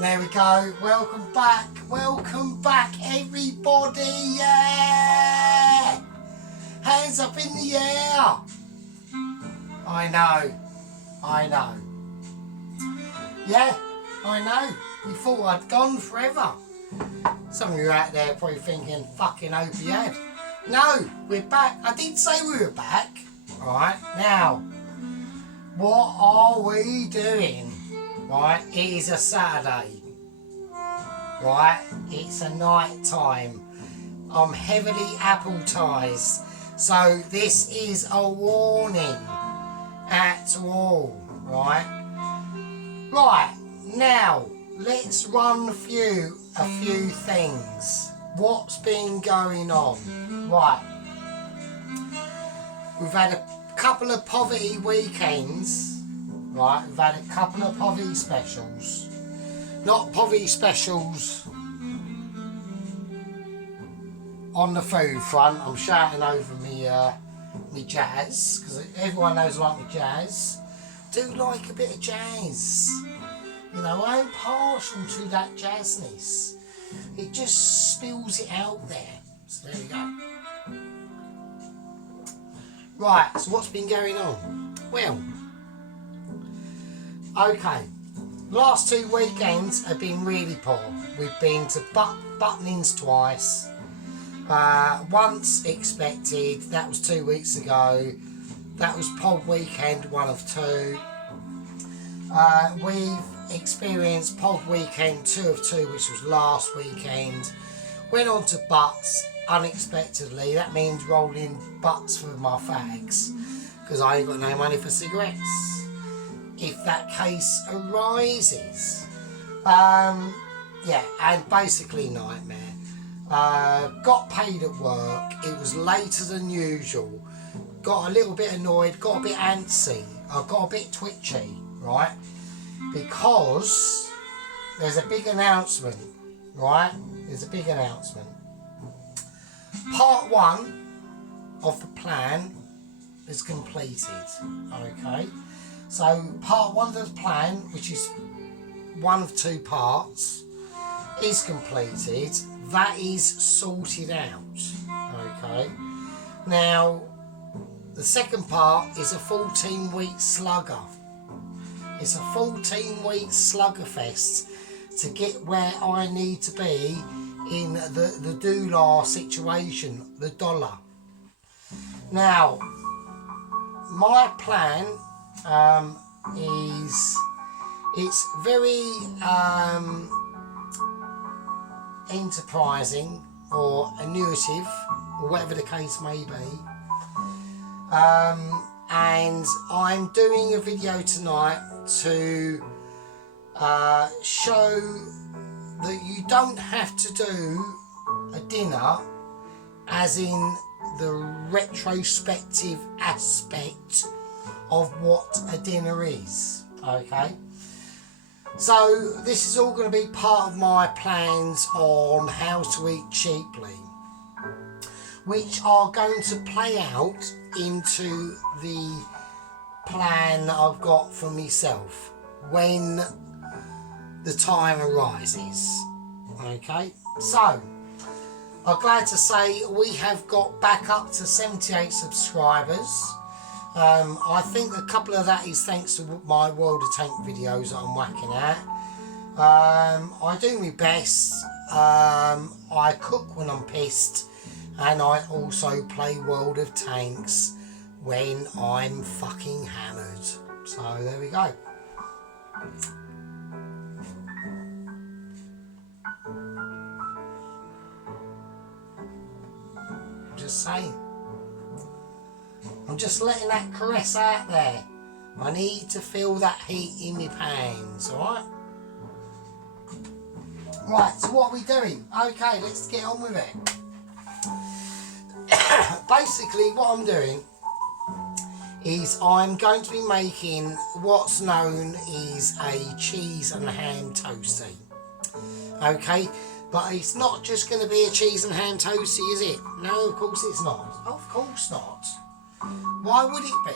And there we go. Welcome back everybody, yeah! Hands up in the air. I know. Yeah, I know. You thought I'd gone forever. Some of you out there probably thinking, fucking hope you had. No, we're back. I did say we were back. Right, now, what are we doing? Right, it is a Saturday. Right, it's a night time. I'm heavily appletised. So this is a warning at all. Right, now let's run through a few things. What's been going on? Right, we've had a couple of poverty weekends. Right, we've had a couple of poverty specials. Not poverty specials on the food front. I'm shouting over me jazz, because everyone knows I like my jazz. Do like a bit of jazz. You know, I ain't partial to that jazzness. It just spills it out there. So there we go. Right, so what's been going on? Well, okay. Last 2 weekends have been really poor. We've been to Butlins twice. Once expected, that was 2 weeks ago. That was Pod Weekend 1 of 2. We've experienced Pod Weekend 2 of 2, which was last weekend. Went on to Butts unexpectedly. That means rolling butts for my fags, because I ain't got no money for cigarettes, if that case arises. Yeah, and basically nightmare. Got paid at work. It was later than usual. Got a little bit annoyed, got a bit antsy. I got a bit twitchy, right? Because there's a big announcement, right? There's a big announcement. Part 1 of the plan is completed, okay? So part 1 of the plan, which is 1 of 2 parts, is completed. That is sorted out, okay? Now, the second part is a 14-week slugger. It's a 14-week slugger fest to get where I need to be in the dollar situation, the dollar. Now, my plan is, it's very enterprising or annuitive, or whatever the case may be, and I'm doing a video tonight to show that you don't have to do a dinner as in the retrospective aspect of what a dinner is, okay? So this is all going to be part of my plans on how to eat cheaply, which are going to play out into the plan that I've got for myself when the time arises, okay? So I'm glad to say we have got back up to 78 subscribers. I think a couple of that is thanks to my World of Tank videos that I'm whacking at. I do my best. I cook when I'm pissed, and I also play World of Tanks when I'm fucking hammered. So there we go. Just saying. I'm just letting that caress out there. I need to feel that heat in my pans, alright? Right, so what are we doing? Okay, let's get on with it. Basically, what I'm doing is I'm going to be making what's known as a cheese and ham toastie. Okay, but it's not just going to be a cheese and ham toastie, is it? No, of course it's not. Of course not. Why would it be?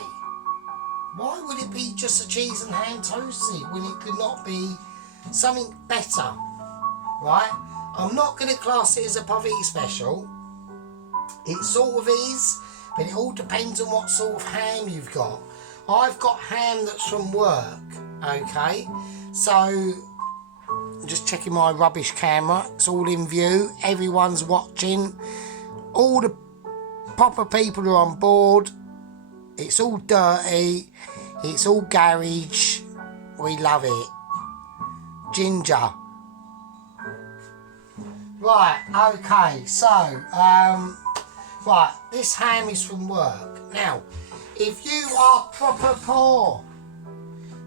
Why would it be just a cheese and ham toastie when it could not be something better, right? I'm not going to class it as a poverty special. It sort of is, but it all depends on what sort of ham you've got. I've got ham that's from work, okay? So, I'm just checking my rubbish camera. It's all in view. Everyone's watching. All the proper people are on board. It's all dirty. It's all garage. We love it. Ginger. Right, okay, so, right, this ham is from work. Now, if you are proper poor,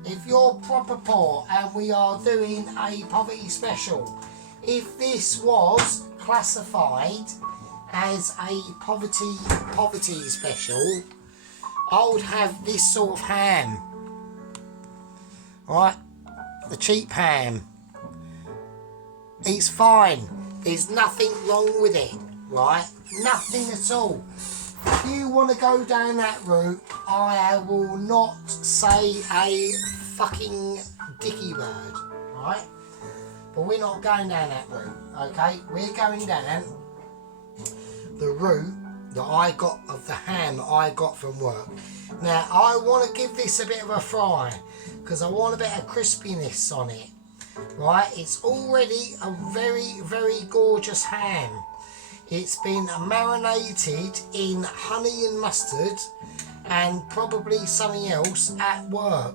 if you're proper poor and we are doing a poverty special, if this was classified as a poverty special, I would have this sort of ham. Right, the cheap ham. It's fine. There's nothing wrong with it, right? Nothing at all. If you want to go down that route, I will not say a fucking dicky word, right? But we're not going down that route, okay? We're going down the route that I got of the ham that I got from work. Now, I want to give this a bit of a fry because I want a bit of crispiness on it. Right, it's already a very, very gorgeous ham. It's been marinated in honey and mustard and probably something else at work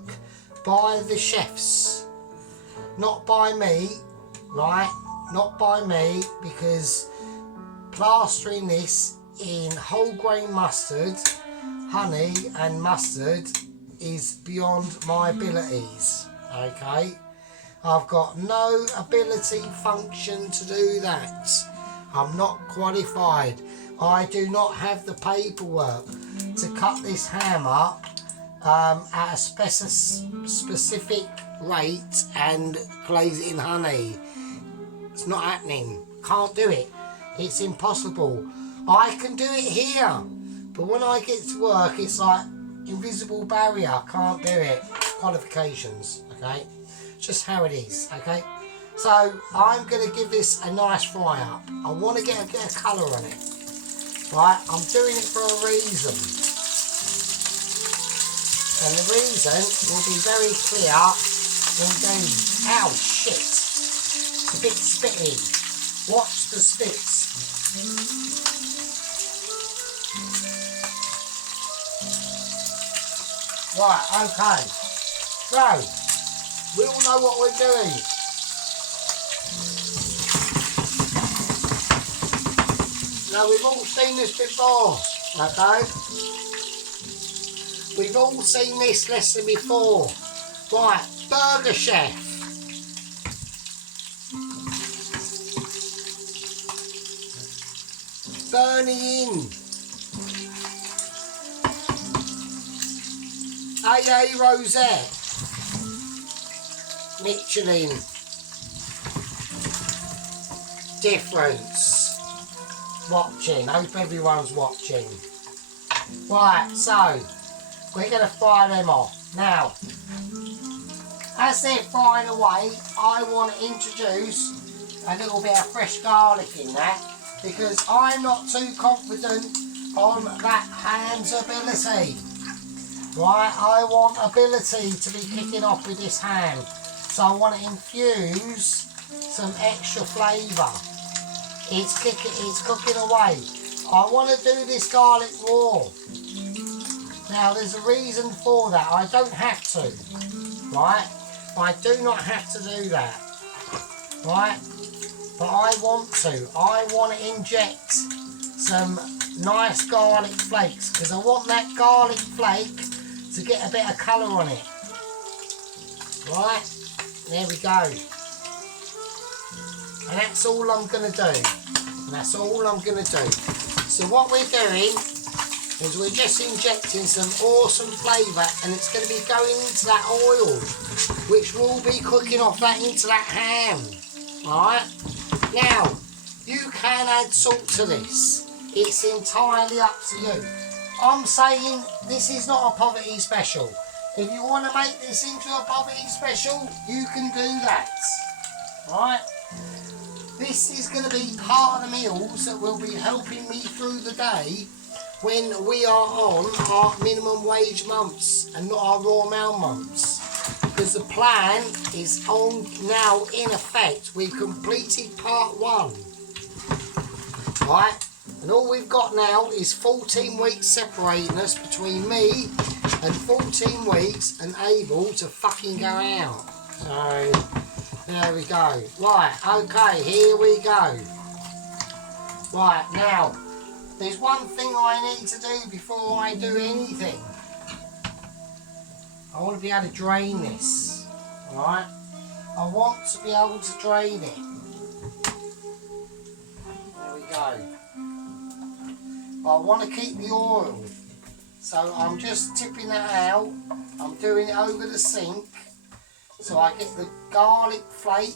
by the chefs. Not by me, right? Not by me, because plastering this in whole grain mustard, honey and mustard is beyond my abilities, okay? I've got no ability function to do that. I'm not qualified. I do not have the paperwork to cut this ham up at a specific rate and glaze it in honey. It's not happening. Can't do it. It's impossible. I can do it here, but when I get to work, it's like invisible barrier. Can't do it. Qualifications, okay? Just how it is, okay? So I'm going to give this a nice fry up. I want to get a bit of colour on it, right? I'm doing it for a reason, and the reason will be very clear indeed. Ow, shit! It's a bit spitty. Watch the spits. Right, okay. So we all know what we're doing. Now, we've all seen this before, okay? We've all seen this lesson before. Right, Burger Chef. Burning in. AA Rosette. Michelin. Difference. Watching. Hope everyone's watching. Right, so we're going to fry them off. Now, as they're frying away, I want to introduce a little bit of fresh garlic in that, because I'm not too confident on that ham's ability. Right, I want ability to be kicking off with this ham. So I want to infuse some extra flavour. It's cooking away. I want to do this garlic raw. Now there's a reason for that. I don't have to, right? I do not have to do that, right? But I want to. I want to inject some nice garlic flakes, because I want that garlic flake to get a bit of colour on it. Right? There we go. And that's all I'm going to do. And that's all I'm going to do. So what we're doing is we're just injecting some awesome flavour, and it's going to be going into that oil, which will be cooking off that into that ham. Alright? Now, you can add salt to this. It's entirely up to you. I'm saying this is not a poverty special. If you want to make this into a poverty special, you can do that. Right? This is going to be part of the meals that will be helping me through the day when we are on our minimum wage months and not our raw mail months. Because the plan is on now in effect. We've completed part 1. Right? And all we've got now is 14 weeks separating us between me and 14 weeks and able to fucking go out. So, there we go. Right, okay, here we go. Right, now, there's one thing I need to do before I do anything. I want to be able to drain this. Alright? I want to be able to drain it. There we go. I want to keep the oil. So I'm just tipping that out. I'm doing it over the sink. So I get the garlic flake,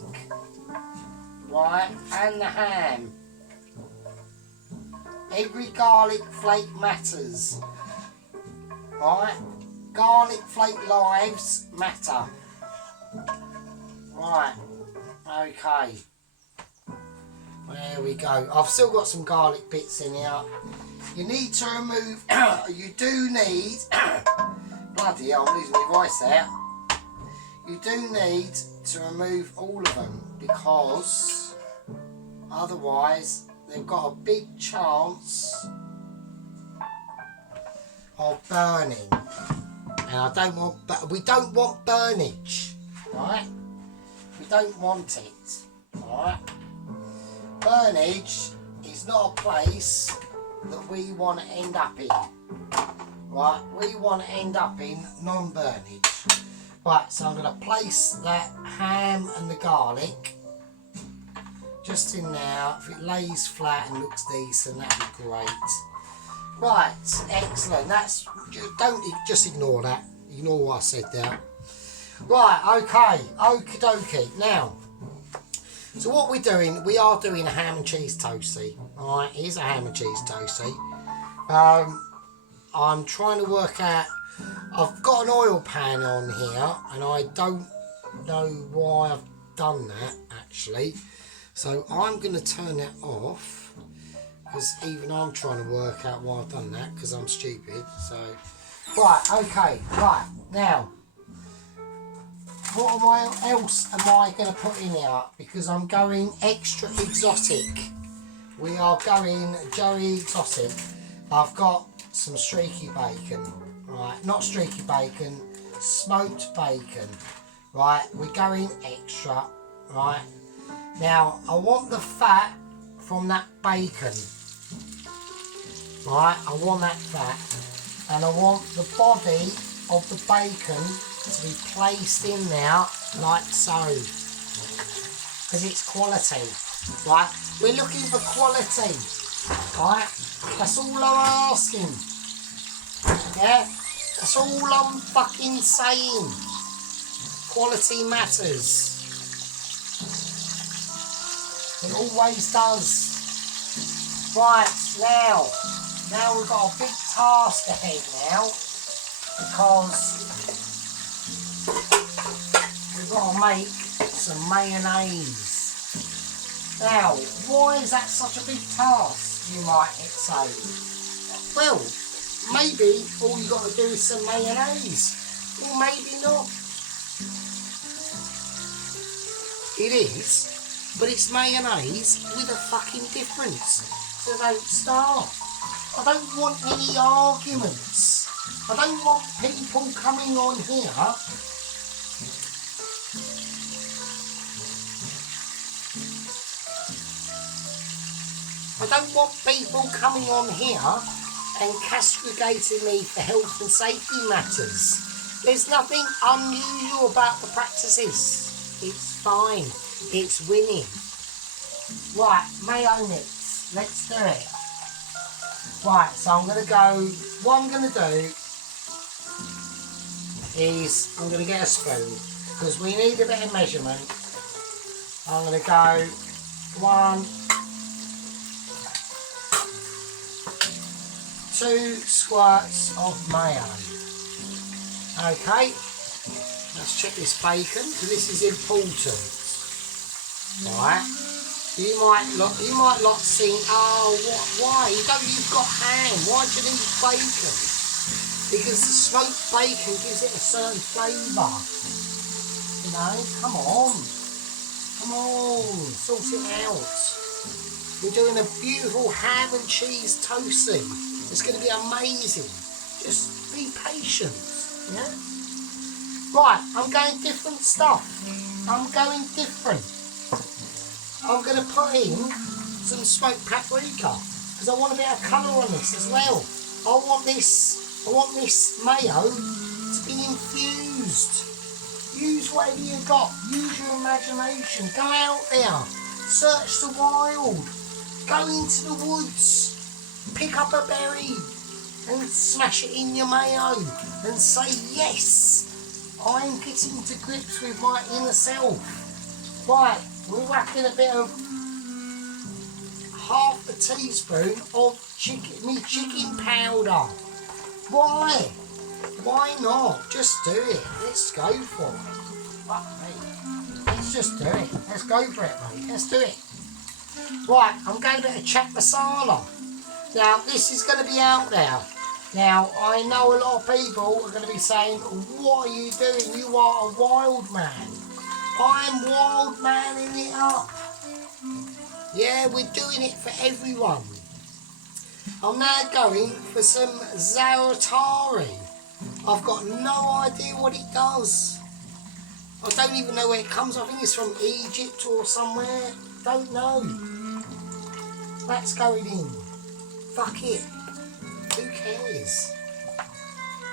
right, and the ham. Every garlic flake matters, right? Garlic flake lives matter. Right, okay. There we go. I've still got some garlic bits in here. You need to remove, you do need, bloody hell, I'm losing my voice there. You do need to remove all of them because otherwise they've got a big chance of burning. And I don't want, we don't want burnage, right? We don't want it, right? Burnage is not a place that we want to end up in, right? We want to end up in non-burnage. Right, so I'm going to place that ham and the garlic just in there. If it lays flat and looks decent, that'd be great. Right, excellent. That's, don't just ignore that. Ignore what I said there. Right, okay, okie dokie. Now, so what we're doing, we are doing a ham and cheese toastie. Alright, here's a ham and cheese toastie. I'm trying to work out, I've got an oil pan on here and I don't know why I've done that actually. So I'm going to turn that off because even I'm trying to work out why I've done that because I'm stupid. So, right, okay, right, now, what else am I going to put in here? Because I'm going extra exotic. We are going Joey exotic. I've got some streaky bacon. Right, not streaky bacon, smoked bacon. Right, we're going extra. Right, now I want the fat from that bacon. Right, I want that fat, and I want the body of the bacon to be placed in there like so, because it's quality. Right, we're looking for quality. Right, that's all I'm asking. Yeah, that's all I'm fucking saying. Quality matters. It always does. Right, now we've got a big task ahead now, because we've got to make some mayonnaise. Now, why is that such a big task, you might say? Well, maybe all you got to do is some mayonnaise, or maybe not. It is, but it's mayonnaise with a fucking difference. So don't start. I don't want any arguments. I don't want people coming on here and castigating me for health and safety matters. There's nothing unusual about the practices. It's fine. It's winning. Right, mayonnaise. Let's do it. Right, so I'm going to go, what I'm going to do is I'm going to get a spoon, because we need a bit of measurement. I'm going to go 1, 2 squirts of mayo. Okay, let's check this bacon because this is important. Right, you might not think, oh, why? You've got ham. Why do you need bacon? Because the smoked bacon gives it a certain flavour. You know, come on, sort it out. We're doing a beautiful ham and cheese toasty. It's going to be amazing. Just be patient, yeah? Right, I'm going different stuff. I'm going different. I'm going to put in some smoked paprika because I want a bit of colour on this as well. I want this mayo to be infused. Use whatever you got. Use your imagination. Go out there. Search the wild. Go into the woods. Pick up a berry and smash it in your mayo and say, yes, I'm getting to grips with my inner self. Right, we're whacking a bit of half a teaspoon of chicken powder. Why? Why not? Just do it. Let's go for it. Fuck me. Let's just do it. Let's go for it, mate. Let's do it. Right, I'm going a bit of chat masala. Now, this is going to be out there. Now, I know a lot of people are going to be saying, what are you doing? You are a wild man. I'm wild manning it up. Yeah, we're doing it for everyone. I'm now going for some za'atari. I've got no idea what it does. I don't even know where it comes. I think it's from Egypt or somewhere. Don't know. That's going in. Fuck it. Who cares?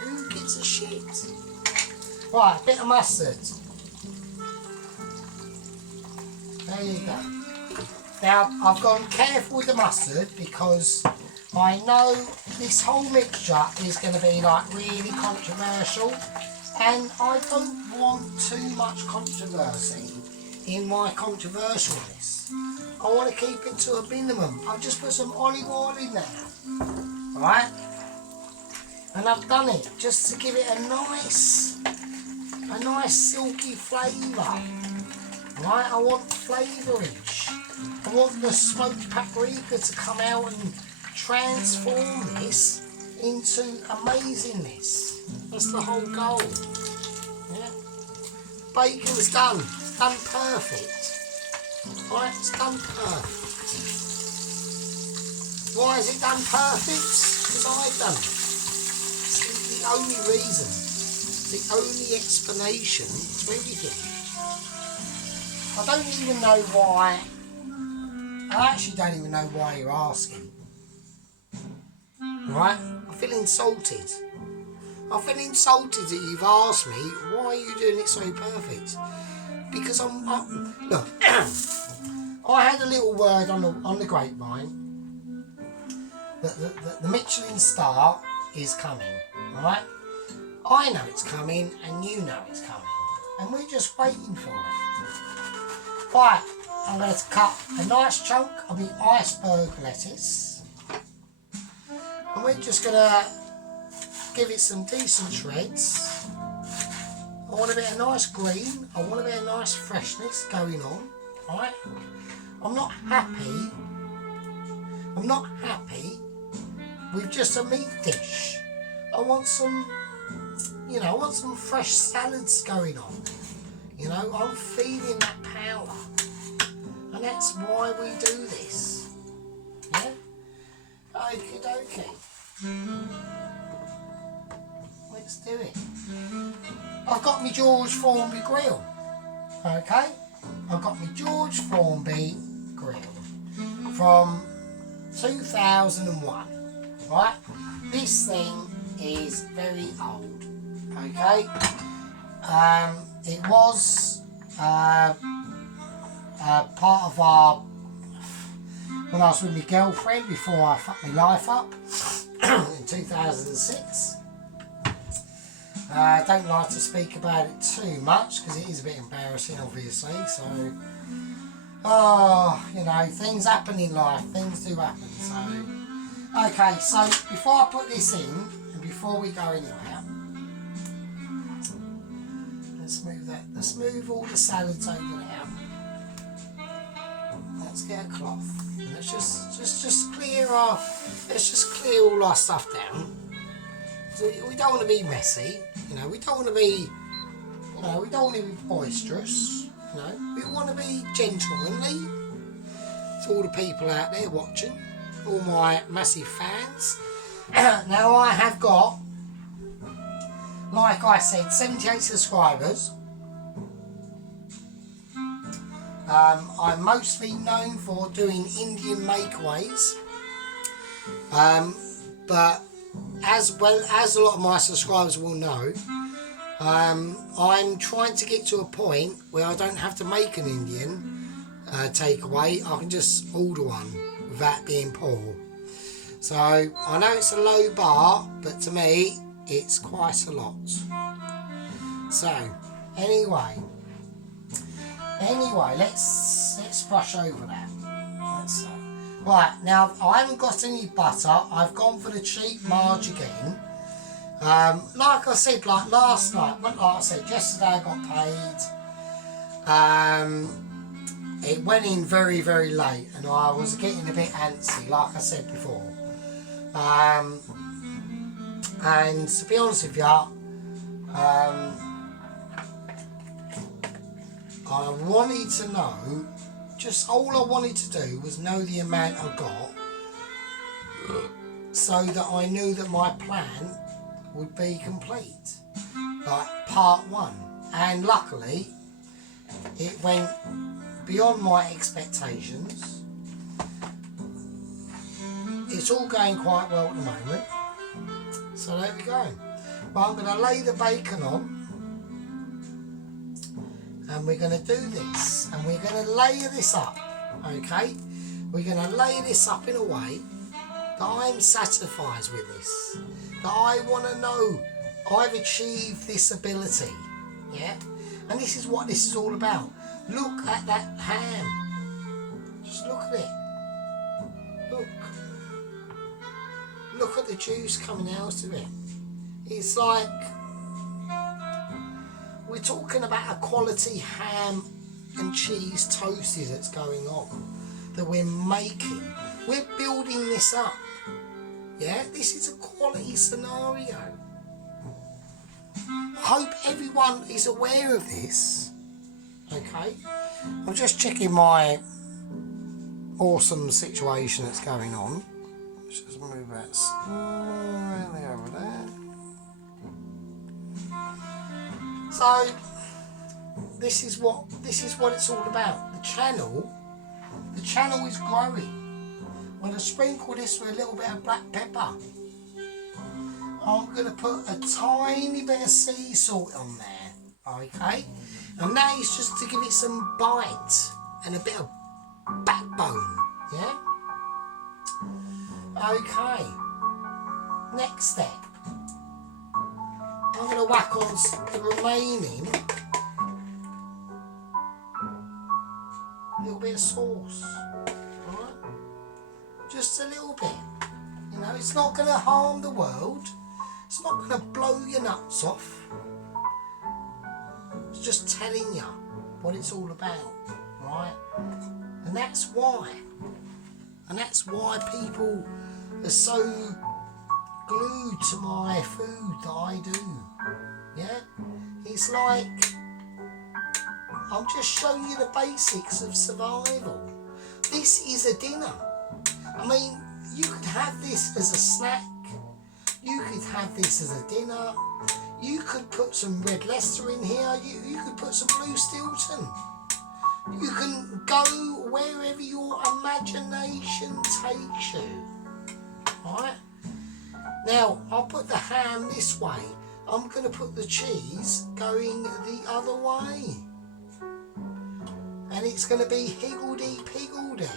Who gives a shit? Right, a bit of mustard. There you go. Now, I've gone careful with the mustard because I know this whole mixture is going to be like really controversial and I don't want too much controversy in my controversialness. I want to keep it to a minimum. I've just put some olive oil in there. Right? And I've done it just to give it a nice silky flavour. Right? I want flavourage. I want the smoked paprika to come out and transform this into amazingness. That's the whole goal. Yeah? Bacon's done. It's done perfect. Right? It's done perfect. Why is it done perfect? Because I've done it. It's the only reason. The only explanation to everything. I don't even know why. I actually don't even know why you're asking. Right? I feel insulted. I feel insulted that you've asked me why are you doing it so perfect. Because look, I had a little word on the grapevine that the Michelin star is coming. Right? I know it's coming and you know it's coming. And we're just waiting for it. Right, I'm going to cut a nice chunk of the iceberg lettuce. And we're just going to give it some decent shreds. I want a bit of nice green. I want a bit of nice freshness going on. Right? I'm not happy with just a meat dish. I want some, I want some fresh salads going on. I'm feeling that power. And that's why we do this. Yeah? Okie dokie. Let's do it. I've got my George Formby grill. Okay? I've got my George Formby grill from 2001. Right? This thing is very old. Okay? It was part of our, when I was with my girlfriend before I fucked my life up in 2006. I don't like to speak about it too much because it is a bit embarrassing, obviously. So, things happen in life. Things do happen. So, okay. So before I put this in and before we go anywhere, Let's move that. Let's move all the salads over there. Let's get a cloth. Let's just clear our. Let's just clear all our stuff down. So we don't want to be messy. You know, we don't want to be. You know, we don't want to be boisterous. You know, we want to be gentlemanly. To all the people out there watching, all my massive fans. Now I have got, like I said, 78 subscribers. I'm mostly known for doing Indian makeaways, but as well as a lot of my subscribers will know, I'm trying to get to a point where I don't have to make an Indian takeaway. I can just order one without being poor. So I know it's a low bar, but to me it's quite a lot. So anyway, let's brush over that. Right, now I haven't got any butter. I've gone for the cheap marge again. Like I said, like last night, well, like I said, yesterday I got paid. It went in very, very late, and I was getting a bit antsy, like I said before. And to be honest with you, I wanted to know, just all I wanted to do was know the amount I got, so that I knew that my plan would be complete, like part one. And luckily, it went beyond my expectations. It's all going quite well at the moment. So there we go. But I'm going to lay the bacon on, and we're going to do this, and we're going to layer this up, okay? We're going to lay this up in a way that I'm satisfied with this, that I want to know I've achieved this ability, yeah? And this is what this is all about. Look at that ham. Just look at it. Look. Look at the juice coming out of it. It's like we're talking about a quality ham and cheese toasty that's going on, that we're making. We're building this up. Yeah, this is a quality scenario. I hope everyone is aware of this. Okay, I'm just checking my awesome situation that's going on. Let's just move that slightly over there. So this is what it's all about. The channel is growing. I'm going to sprinkle this with a little bit of black pepper. I'm going to put a tiny bit of sea salt on there, okay? And that is just to give it some bite and a bit of backbone, yeah? Okay, next step. I'm going to whack on the remaining little bit of sauce, alright? Just a little bit. You know, it's not going to harm the world. It's not going to blow your nuts off. It's just telling you what it's all about, right? And that's why. And that's why people are so glued to my food that I do. Yeah? It's like I'm just showing you the basics of survival. This is a dinner. I mean, you could have this as a snack. You could have this as a dinner. You could put some red Leicester in here. You could put some blue Stilton. You can go wherever your imagination takes you. Alright? Now, I'll put the ham this way. I'm going to put the cheese going the other way. And it's going to be higgledy-piggledy.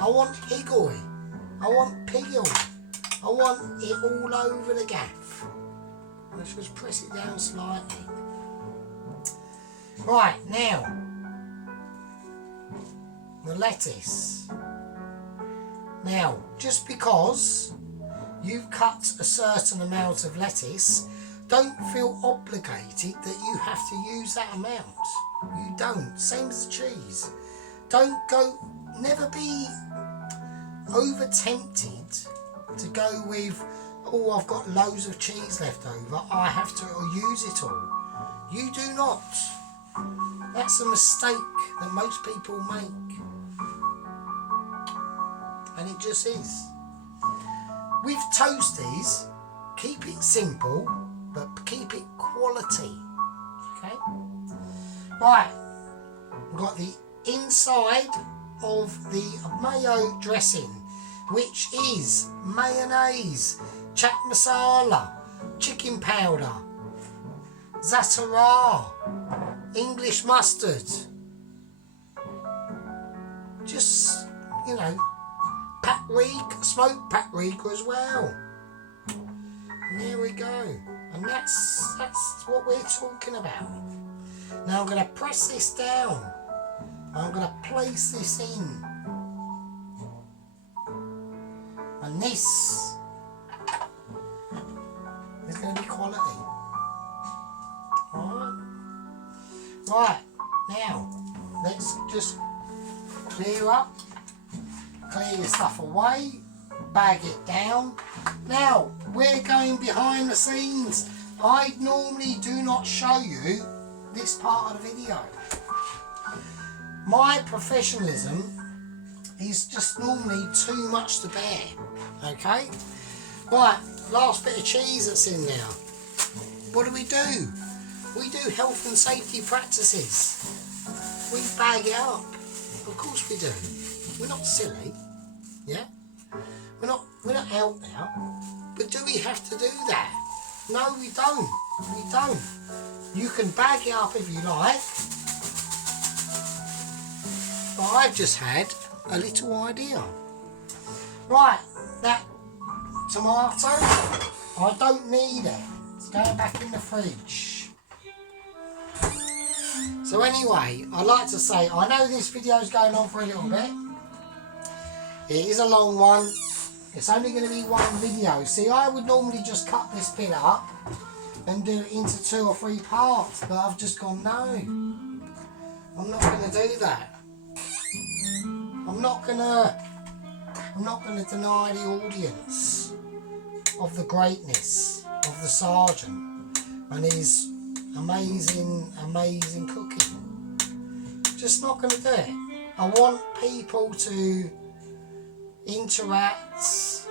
I want higgle. I want piggle. I want it all over the gaff. Let's just press it down slightly. Right, now, the lettuce. Now, just because you've cut a certain amount of lettuce Don't feel obligated that you have to use that amount. You don't. Same as the cheese. Never be over tempted to go with, oh, I've got loads of cheese left over, I have to use it all. You do not. That's a mistake that most people make. And it just is. With toasties, keep it simple, but keep it quality. Okay? Right, we've got the inside of the mayo dressing, which is mayonnaise, chaat masala, chicken powder, za'atar, English mustard, just, paprika, smoked paprika as well. And there we go. And that's what we're talking about. Now I'm going to press this down. I'm going to place this in. And this is going to be quality. Alright. Right, now let's just clear your stuff away, bag it down. Now we're going behind the scenes. I normally do not show you this part of the video. My professionalism is just normally too much to bear. Okay? Right, last bit of cheese that's in there. What do? We do health and safety practices. We bag it up. Of course we do. We're not silly. Yeah? We're not out there. But do we have to do that? No, we don't. We don't. You can bag it up if you like. But I've just had a little idea. Right, that tomato, I don't need it. It's going back in the fridge. So anyway, I'd like to say, I know this video is going on for a little bit. It is a long one. It's only going to be one video. See, I would normally just cut this bit up and do it into 2 or 3 parts, but I've just gone, no. I'm not going to do that. I'm not going to deny the audience of the greatness of the sergeant and his amazing cooking. Just not going to do it. I want people to interact.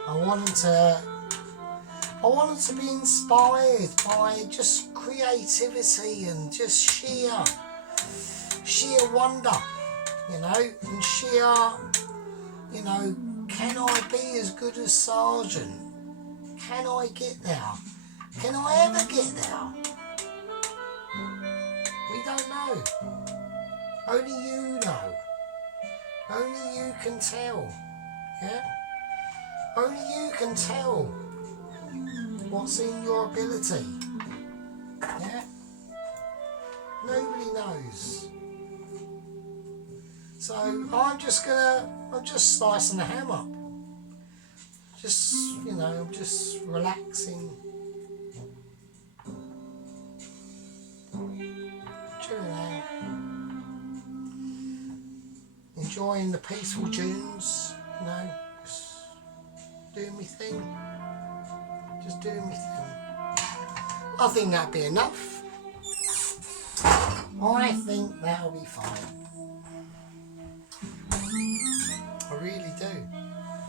I want them to be inspired by just creativity and just sheer wonder, and sheer, can I be as good as Sergeant? Can I get there? Can I ever get there? We don't know. Only you know. Only you can tell. Yeah? Only you can tell what's in your ability. Yeah? Nobody knows. So I'm just slicing the ham up. Just, I'm just relaxing. Chilling out. Enjoying the peaceful tunes, just doing my thing. Just doing my thing. I think that'd be enough. I think that'll be fine. I really do.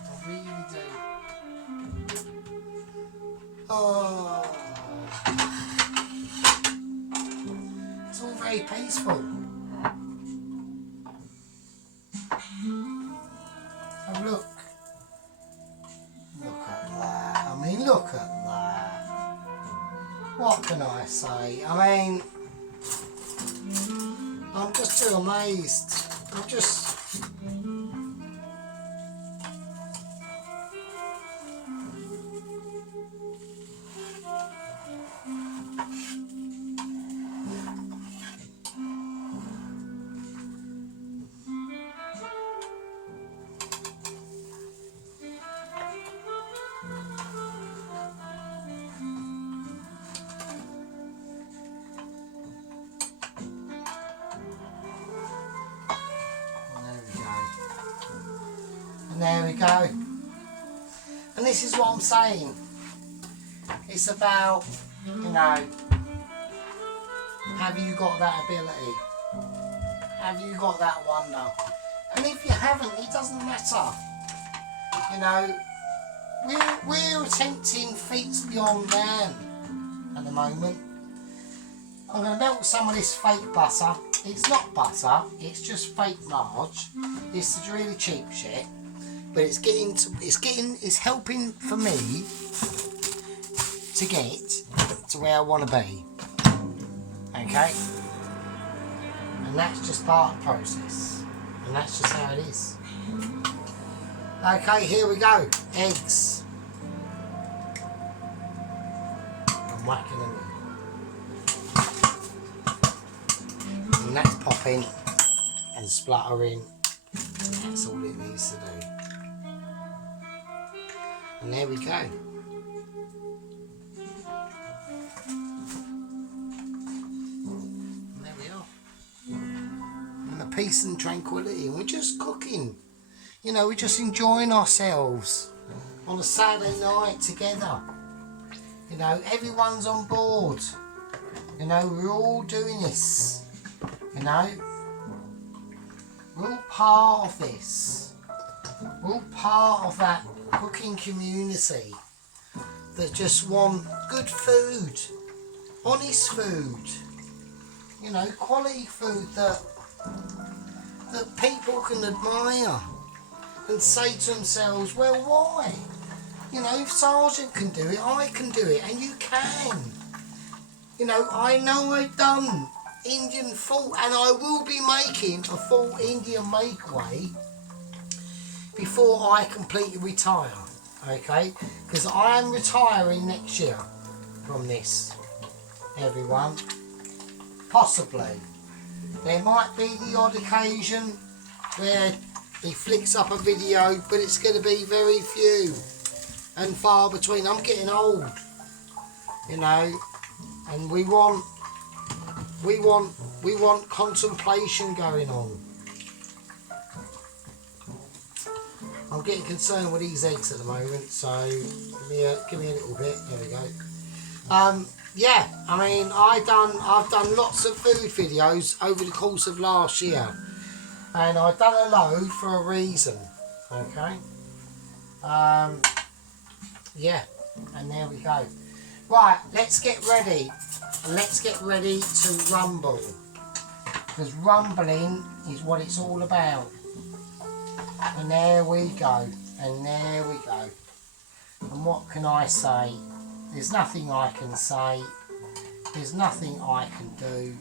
I really do. Oh. It's all very peaceful. Oh, look. Look at that. I mean, look at that. What can I say? I mean, I'm just too amazed. I'm just... there we go. And this is what I'm saying. It's about, you know, have you got that ability? Have you got that wonder? And if you haven't, it doesn't matter. You know, we're attempting feats beyond man at the moment. I'm going to melt some of this fake butter. It's not butter, it's just fake marge. It's the really cheap shit, but it's helping for me to get to where I want to be. Okay, and that's just part of the process, and that's just how it is. Okay, here we go. Eggs. I'm whacking them in. And that's popping and spluttering. And that's all it needs to do. And there we go. And there we are. And the peace and tranquility. And we're just cooking. You know, we're just enjoying ourselves on a Saturday night together. You know, everyone's on board. You know, we're all doing this. You know, we're all part of this. We're all part of that cooking community that just want good food, honest food. You know, quality food that people can admire. And say to themselves, well, why? You know, if Sergeant can do it, I can do it, and you can. You know I've done Indian full, and I will be making a full Indian makeaway before I completely retire, okay? Because I am retiring next year from this, everyone. Possibly. There might be the odd occasion where he flicks up a video, but it's going to be very few and far between. I'm getting old, you know, and we want contemplation going on. I'm getting concerned with these eggs at the moment, so give me a little bit. There we go. Yeah, I mean, I've done lots of food videos over the course of last year. And I've done a load for a reason, okay? Yeah, and there we go. Right, let's get ready. Let's get ready to rumble. Because rumbling is what it's all about. And there we go. And there we go. And what can I say? There's nothing I can say. There's nothing I can do.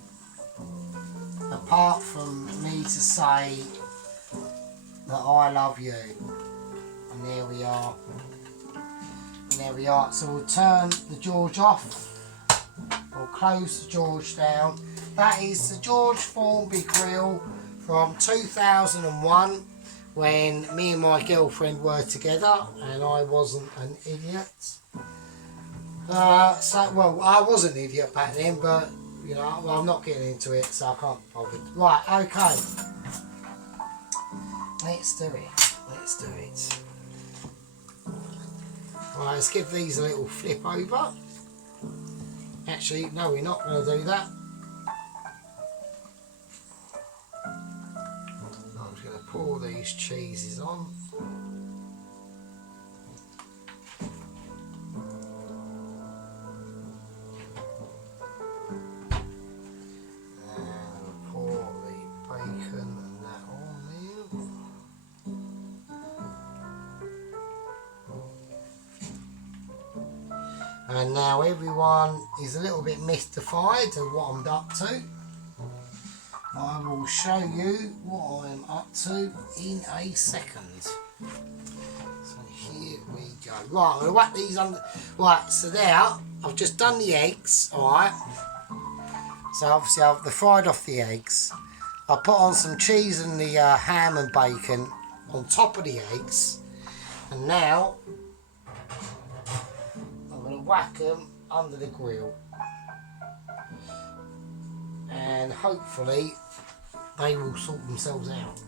Apart from me to say that I love you. And there we are. And there we are. So we'll turn the George off. We'll close the George down. That is the George Formby grill from 2001 when me and my girlfriend were together and I wasn't an idiot. Well, I was an idiot back then, but you know, well, I'm not getting into it, so I can't bother. Right, okay. Let's do it. Let's do it. Right, let's give these a little flip over. Actually, no, we're not going to do that. I'm just going to pour these cheeses on. And now everyone is a little bit mystified of what I'm up to. I will show you what I'm up to in a second. So here we go. Right, I'm going to whack these under. Right, so there, I've just done the eggs, alright. So obviously I've fried off the eggs. I put on some cheese and the ham and bacon on top of the eggs. And now whack them under the grill and hopefully they will sort themselves out.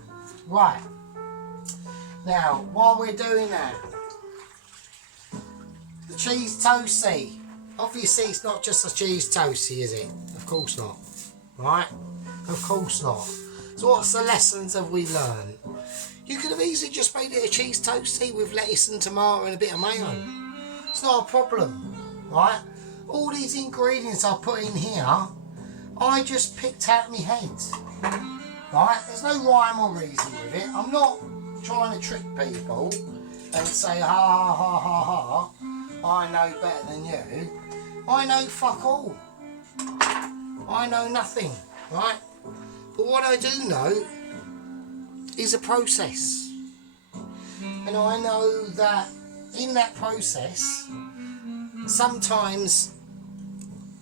Right, Now, while we're doing that, the cheese toastie. Obviously, it's not just a cheese toastie, is it? Of course not. Right? Of course not. So what's the lessons have we learned? You could have easily just made it a cheese toastie with lettuce and tomato and a bit of mayo. It's not a problem, right? All these ingredients I put in here, I just picked out my head, right? There's no rhyme or reason with it. I'm not trying to trick people and say, ha ha ha ha ha, I know better than you. I know fuck all. I know nothing, right? But what I do know is a process. And I know that in that process, sometimes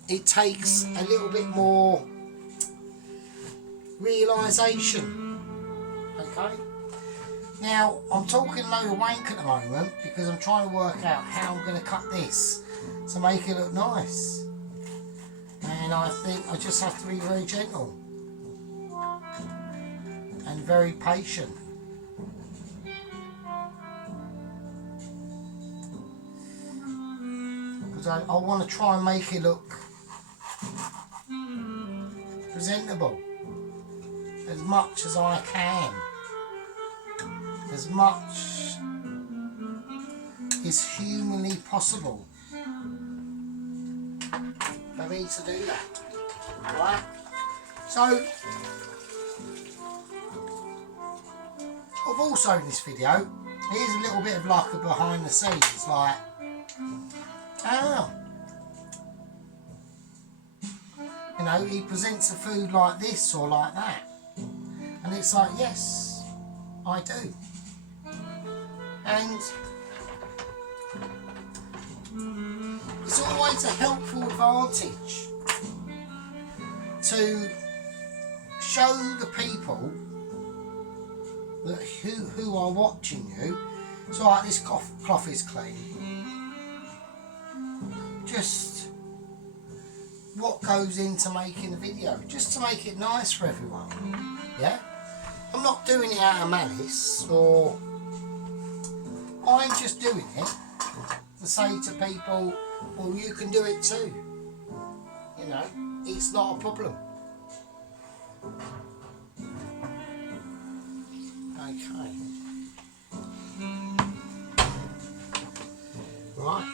it takes a little bit more realisation. Okay? Now, I'm talking a load of wank at the moment because I'm trying to work out how I'm going to cut this to make it look nice. And I think I just have to be very gentle and very patient. Because I want to try and make it look presentable as much as I can. As much as humanly possible for me to do that. Right? So, I've also in this video, here's a little bit of like a behind the scenes, like, oh, you know, he presents a food like this or like that, and it's like, yes, I do, and it's always a helpful advantage to show the people that who are watching you. So like this cloth is clean. Just what goes into making a video, just to make it nice for everyone. Yeah, I'm not doing it out of malice, or I'm just doing it to say to people, well, you can do it too. You know, it's not a problem. Okay. Right.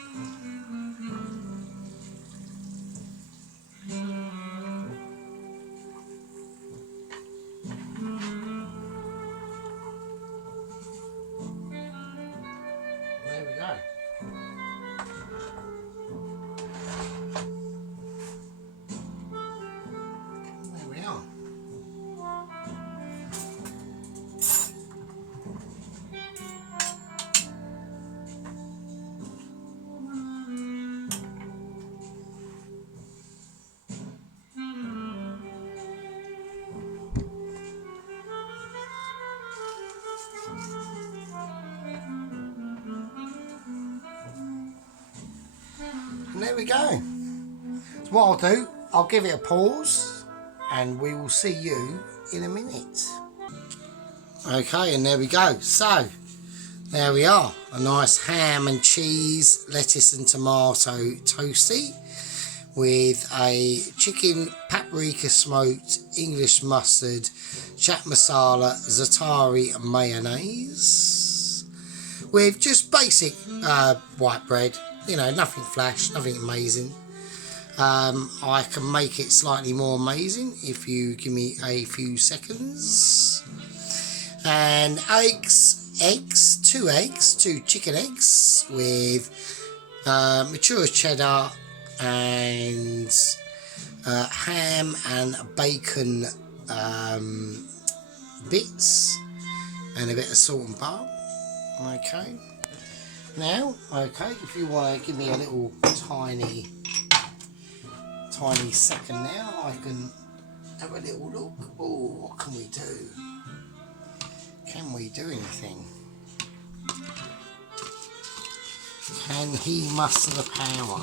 There we go. There we are. And there we go. So what I'll do, I'll give it a pause and we will see you in a minute. Okay, and there we go. So, there we are. A nice ham and cheese, lettuce and tomato toastie with a chicken paprika smoked English mustard, chat masala, za'atari mayonnaise with just basic white bread. You know, nothing flash, nothing amazing. I can make it slightly more amazing if you give me a few seconds. And two chicken eggs with mature cheddar and ham and bacon bits and a bit of salt and butter. Okay. Now, okay, if you want to give me a little tiny second now, I can have a little look. Oh, what can we do? Can we do anything? Can he muster the power?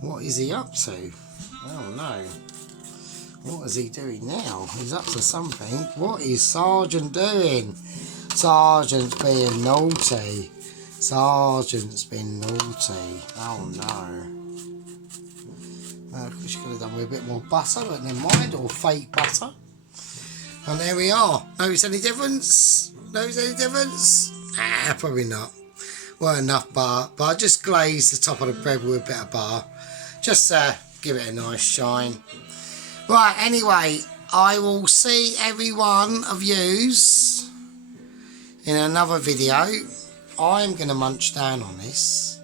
What is he up to? Oh no. What is he doing now? He's up to something. What is Sergeant doing? Sergeant's being naughty. Sergeant's been naughty. Oh no. We should have done with a bit more butter, but never mind, or fake butter. And there we are. Notice any difference? Notice any difference? Ah, probably not. Well, enough butter, but I just glazed the top of the bread with a bit of butter. Just give it a nice shine. Right, anyway, I will see every one of yous in another video. I'm going to munch down on this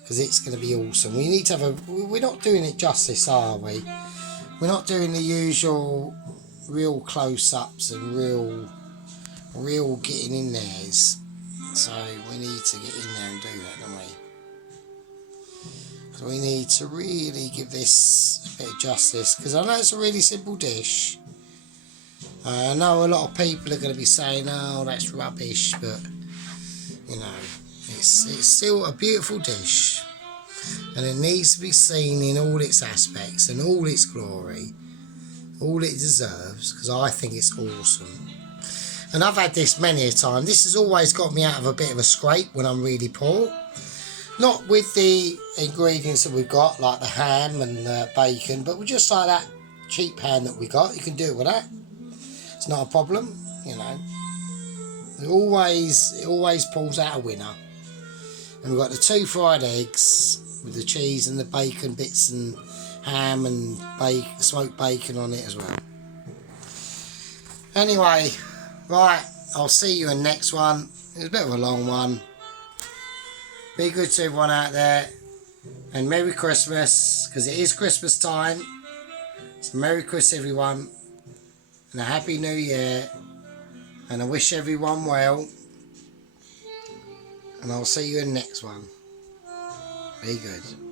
because it's going to be awesome. We need to have a... We're not doing it justice, are we? We're not doing the usual real close-ups and real getting in theirs. So we need to get in there and do that, don't we? So we need to really give this a bit of justice, because I know it's a really simple dish. I know a lot of people are going to be saying, oh, that's rubbish, but you know, it's still a beautiful dish, and it needs to be seen in all its aspects and all its glory, all it deserves, because I think it's awesome. And I've had this many a time. This has always got me out of a bit of a scrape when I'm really poor. Not with the ingredients that we've got, like the ham and bacon, but with just like that cheap ham that we got. You can do it with that. It's not a problem, you know. It always pulls out a winner. And we've got the 2 fried eggs with the cheese and the bacon bits and ham and smoked bacon on it as well. Anyway, right, I'll see you in the next one. It's a bit of a long one. Be good to everyone out there, and Merry Christmas, because it is Christmas time. So Merry Christmas everyone, and a Happy New Year, and I wish everyone well, and I'll see you in the next one. Be good.